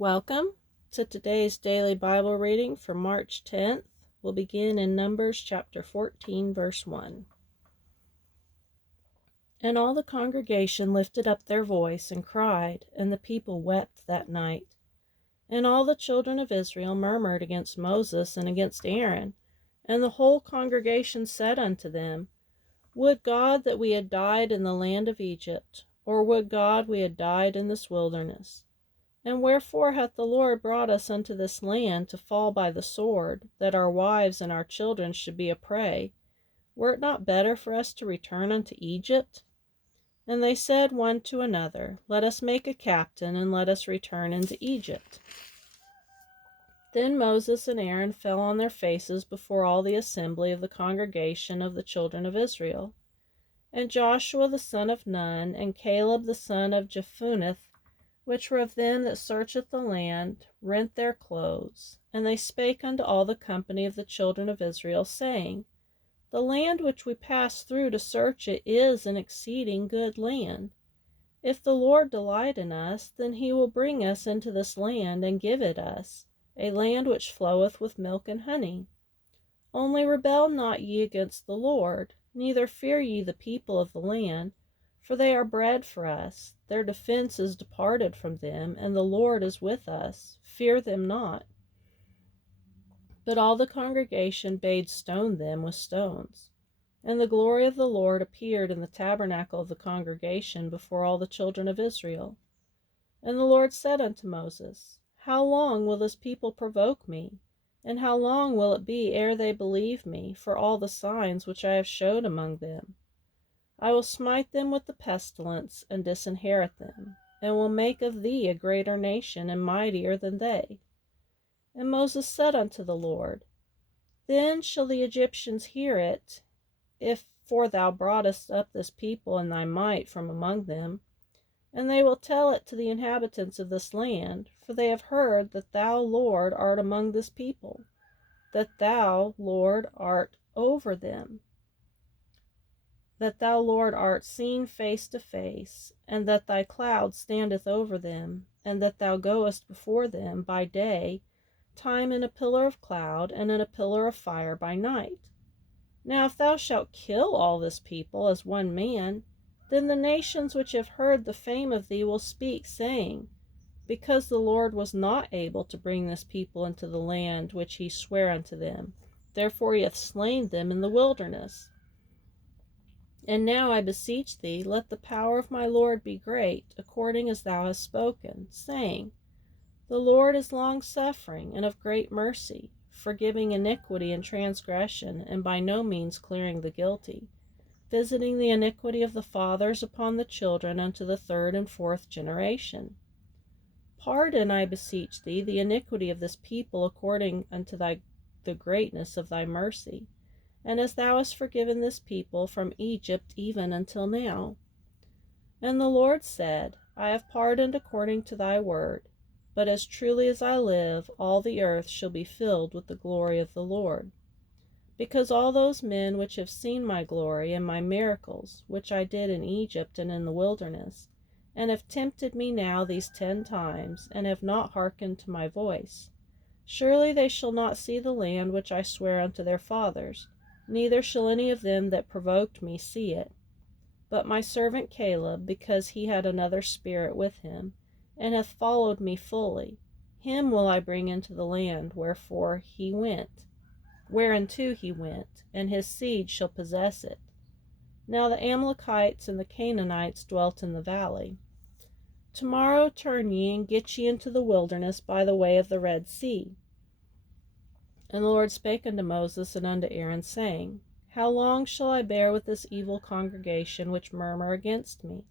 Welcome to today's daily Bible reading for March 10th. We'll begin in Numbers chapter 14, verse 1. And all the congregation lifted up their voice and cried, and the people wept that night. And all the children of Israel murmured against Moses and against Aaron. And the whole congregation said unto them, Would God that we had died in the land of Egypt, or would God we had died in this wilderness? And wherefore hath the Lord brought us unto this land to fall by the sword, that our wives and our children should be a prey? Were it not better for us to return unto Egypt? And they said one to another, Let us make a captain, and let us return into Egypt. Then Moses and Aaron fell on their faces before all the assembly of the congregation of the children of Israel. And Joshua the son of Nun, and Caleb the son of Jephunneh, which were of them that searcheth the land, rent their clothes. And they spake unto all the company of the children of Israel, saying, The land which we passed through to search it is an exceeding good land. If the Lord delight in us, then he will bring us into this land, and give it us, a land which floweth with milk and honey. Only rebel not ye against the Lord, neither fear ye the people of the land, for they are bread for us. Their defense is departed from them, and the Lord is with us. Fear them not. But all the congregation bade stone them with stones. And the glory of the Lord appeared in the tabernacle of the congregation before all the children of Israel. And the Lord said unto Moses, How long will this people provoke me? And how long will it be ere they believe me for all the signs which I have showed among them? I will smite them with the pestilence, and disinherit them, and will make of thee a greater nation and mightier than they. And Moses said unto the Lord, Then shall the Egyptians hear it, for thou broughtest up this people in thy might from among them. And they will tell it to the inhabitants of this land, for they have heard that thou, Lord, art among this people, that thou, Lord, art over them, that thou, Lord, art seen face to face, and that thy cloud standeth over them, and that thou goest before them by day, time in a pillar of cloud, and in a pillar of fire by night. Now if thou shalt kill all this people as one man, then the nations which have heard the fame of thee will speak, saying, Because the Lord was not able to bring this people into the land which he sware unto them, therefore he hath slain them in the wilderness. And now I beseech thee, let the power of my Lord be great, according as thou hast spoken, saying, The Lord is long-suffering and of great mercy, forgiving iniquity and transgression, and by no means clearing the guilty, visiting the iniquity of the fathers upon the children unto the third and fourth generation. Pardon, I beseech thee, the iniquity of this people according unto the greatness of thy mercy, and as thou hast forgiven this people from Egypt even until now. And the Lord said, I have pardoned according to thy word, but as truly as I live, all the earth shall be filled with the glory of the Lord. Because all those men which have seen my glory and my miracles, which I did in Egypt and in the wilderness, and have tempted me now these 10 times, and have not hearkened to my voice, surely they shall not see the land which I swear unto their fathers, neither shall any of them that provoked me see it. But my servant Caleb, because he had another spirit with him, and hath followed me fully, him will I bring into the land whereinto he went, and his seed shall possess it. Now the Amalekites and the Canaanites dwelt in the valley. Tomorrow turn ye, and get ye into the wilderness by the way of the Red Sea. And the Lord spake unto Moses and unto Aaron, saying, How long shall I bear with this evil congregation which murmur against me?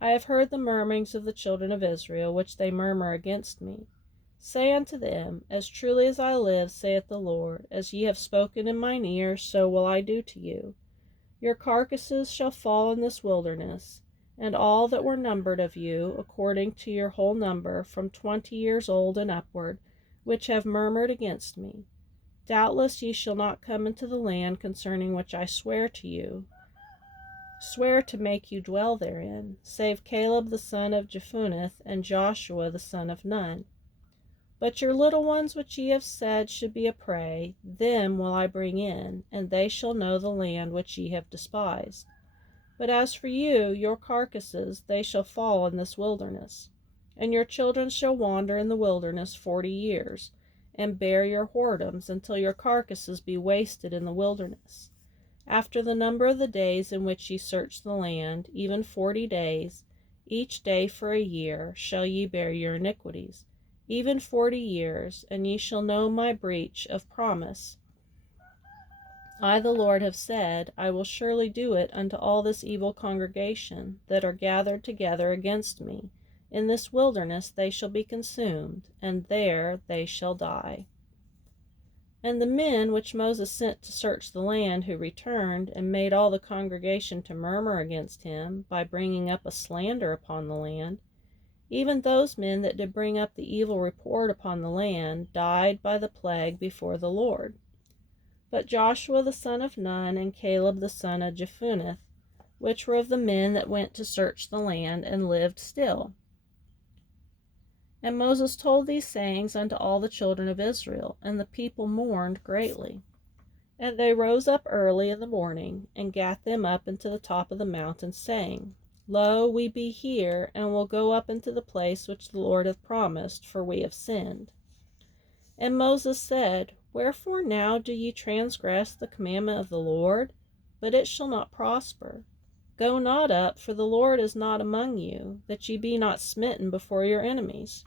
I have heard the murmurings of the children of Israel, which they murmur against me. Say unto them, As truly as I live, saith the Lord, as ye have spoken in mine ear, so will I do to you. Your carcasses shall fall in this wilderness, and all that were numbered of you, according to your whole number, from 20 years old and upward, which have murmured against me. Doubtless ye shall not come into the land concerning which I swear to make you dwell therein, save Caleb the son of Jephunneh, and Joshua the son of Nun. But your little ones which ye have said should be a prey, them will I bring in, and they shall know the land which ye have despised. But as for you, your carcasses, they shall fall in this wilderness. And your children shall wander in the wilderness 40 years, and bear your whoredoms until your carcasses be wasted in the wilderness. After the number of the days in which ye search the land, even 40 days, each day for a year, shall ye bear your iniquities, even 40 years, and ye shall know my breach of promise. I, the Lord, have said, I will surely do it unto all this evil congregation that are gathered together against me. In this wilderness they shall be consumed, and there they shall die. And the men which Moses sent to search the land, who returned, and made all the congregation to murmur against him, by bringing up a slander upon the land, even those men that did bring up the evil report upon the land, died by the plague before the Lord. But Joshua the son of Nun, and Caleb the son of Jephunneh, which were of the men that went to search the land, and lived still. And Moses told these sayings unto all the children of Israel, and the people mourned greatly. And they rose up early in the morning, and gat them up into the top of the mountain, saying, Lo, we be here, and will go up into the place which the Lord hath promised, for we have sinned. And Moses said, Wherefore now do ye transgress the commandment of the Lord? But it shall not prosper. Go not up, for the Lord is not among you, that ye be not smitten before your enemies.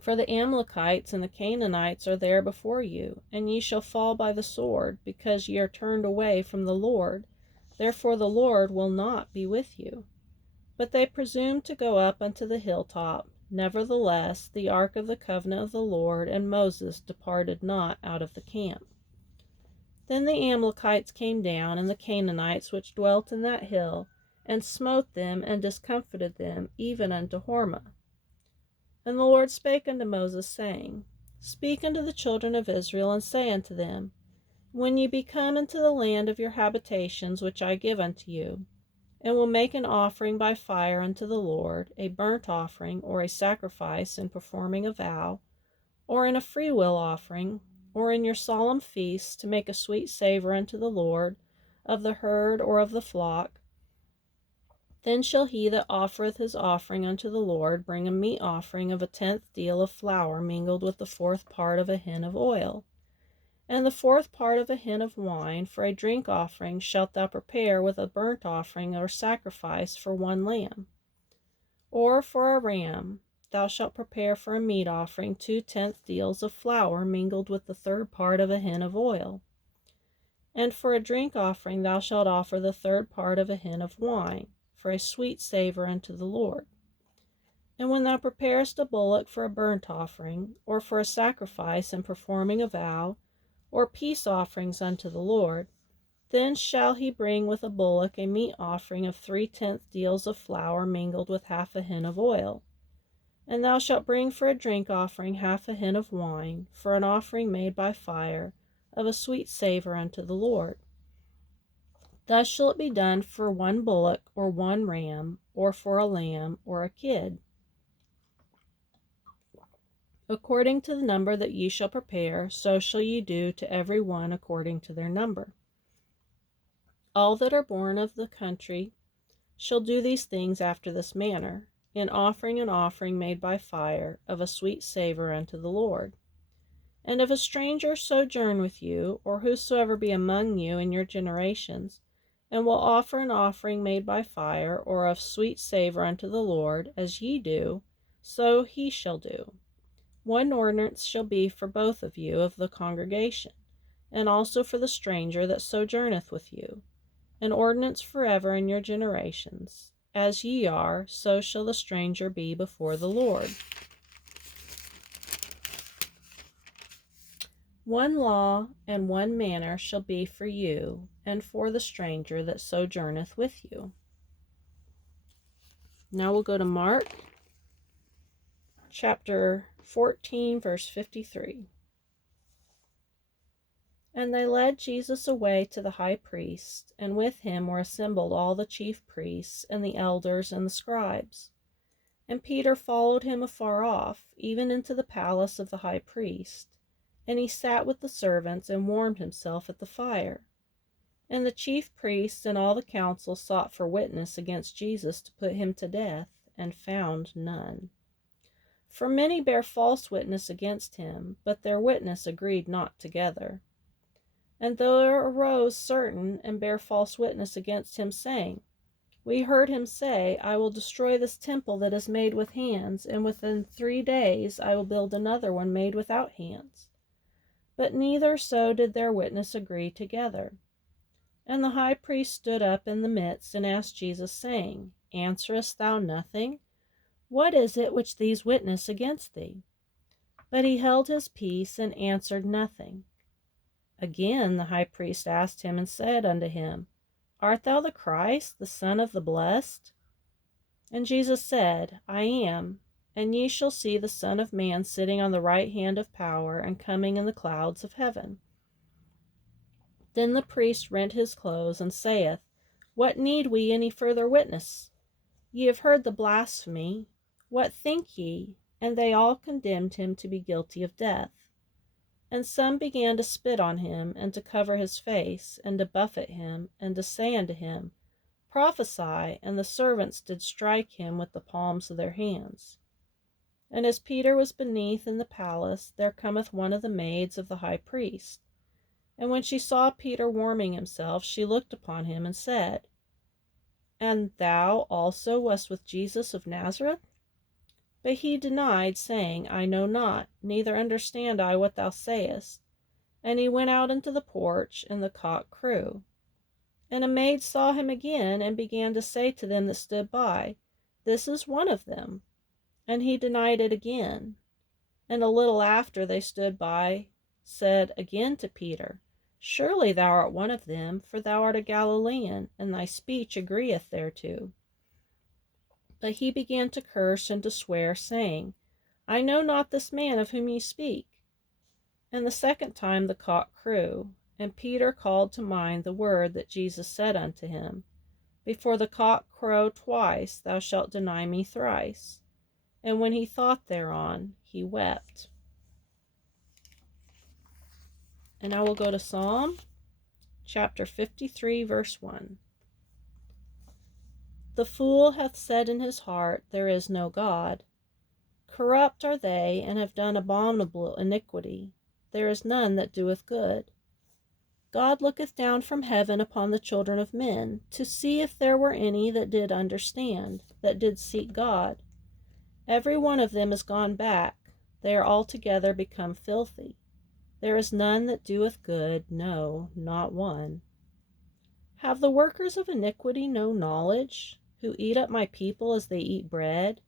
For the Amalekites and the Canaanites are there before you, and ye shall fall by the sword, because ye are turned away from the Lord. Therefore the Lord will not be with you. But they presumed to go up unto the hilltop. Nevertheless, the ark of the covenant of the Lord and Moses departed not out of the camp. Then the Amalekites came down, and the Canaanites which dwelt in that hill, and smote them, and discomfited them, even unto Hormah. And the Lord spake unto Moses, saying, Speak unto the children of Israel, and say unto them, When ye be come into the land of your habitations, which I give unto you, and will make an offering by fire unto the Lord, a burnt offering, or a sacrifice in performing a vow, or in a freewill offering, or in your solemn feasts, to make a sweet savor unto the Lord, of the herd or of the flock, then shall he that offereth his offering unto the Lord bring a meat offering of a 10th deal of flour mingled with the 4th part of a hin of oil. And the 4th part of a hin of wine for a drink offering shalt thou prepare with a burnt offering or sacrifice for 1 lamb. Or for a ram thou shalt prepare for a meat offering 2 10th deals of flour mingled with the 3rd part of a hin of oil. And for a drink offering thou shalt offer the 3rd part of a hin of wine, for a sweet savor unto the Lord. And when thou preparest a bullock for a burnt offering, or for a sacrifice in performing a vow, or peace offerings unto the Lord, then shall he bring with a bullock a meat offering of 3/10 deals of flour mingled with half a hin of oil. And thou shalt bring for a drink offering half a hin of wine, for an offering made by fire, of a sweet savor unto the Lord. Thus shall it be done for 1 bullock, or 1 ram, or for a lamb, or a kid. According to the number that ye shall prepare, so shall ye do to every one according to their number. All that are born of the country shall do these things after this manner, in offering an offering made by fire, of a sweet savor unto the Lord. And if a stranger sojourn with you, or whosoever be among you in your generations, and will offer an offering made by fire, or of sweet savor unto the Lord, as ye do, so he shall do. 1 ordinance shall be for both of you of the congregation, and also for the stranger that sojourneth with you, an ordinance forever in your generations. As ye are, so shall the stranger be before the Lord. 1 law and 1 manner shall be for you, and for the stranger that sojourneth with you. Now we'll go to Mark chapter 14, verse 53. And they led Jesus away to the high priest, and with him were assembled all the chief priests, and the elders, and the scribes. And Peter followed him afar off, even into the palace of the high priest. And he sat with the servants and warmed himself at the fire. And the chief priests and all the council sought for witness against Jesus to put him to death, and found none. For many bare false witness against him, but their witness agreed not together. And there arose certain and bare false witness against him, saying, We heard him say, I will destroy this temple that is made with hands, and within 3 days I will build another one made without hands. But neither so did their witness agree together. And the high priest stood up in the midst, and asked Jesus, saying, Answerest thou nothing? What is it which these witness against thee? But he held his peace, and answered nothing. Again the high priest asked him, and said unto him, Art thou the Christ, the Son of the Blessed? And Jesus said, I am. And ye shall see the Son of Man sitting on the right hand of power, and coming in the clouds of heaven. Then the priest rent his clothes, and saith, What need we any further witness? Ye have heard the blasphemy. What think ye? And they all condemned him to be guilty of death. And some began to spit on him, and to cover his face, and to buffet him, and to say unto him, Prophesy. And the servants did strike him with the palms of their hands. And as Peter was beneath in the palace, there cometh one of the maids of the high priest. And when she saw Peter warming himself, she looked upon him, and said, And thou also wast with Jesus of Nazareth? But he denied, saying, I know not, neither understand I what thou sayest. And he went out into the porch, and the cock crew. And a maid saw him again, and began to say to them that stood by, This is one of them. And he denied it again. And a little after they stood by, said again to Peter, Surely thou art one of them, for thou art a Galilean, and thy speech agreeth thereto. But he began to curse and to swear, saying, I know not this man of whom ye speak. And the second time the cock crew, and Peter called to mind the word that Jesus said unto him, Before the cock crow twice, thou shalt deny me thrice. And when he thought thereon, he wept. And I will go to Psalm chapter 53, verse 1. The fool hath said in his heart, There is no God. Corrupt are they, and have done abominable iniquity. There is none that doeth good. God looketh down from heaven upon the children of men, to see if there were any that did understand, that did seek God. Every one of them is gone back. They are altogether become filthy. There is none that doeth good, no, not one. Have the workers of iniquity no knowledge, who eat up my people as they eat bread?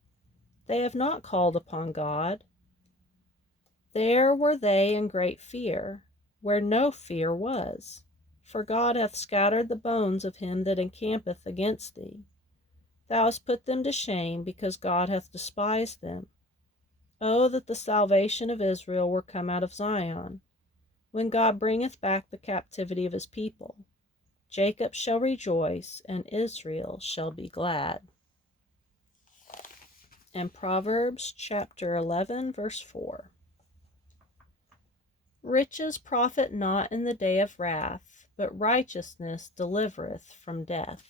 They have not called upon God. There were they in great fear, where no fear was. For God hath scattered the bones of him that encampeth against thee. Thou hast put them to shame, because God hath despised them. Oh, that the salvation of Israel were come out of Zion, when God bringeth back the captivity of his people. Jacob shall rejoice, and Israel shall be glad. And Proverbs chapter 11, verse 4. Riches profit not in the day of wrath, but righteousness delivereth from death.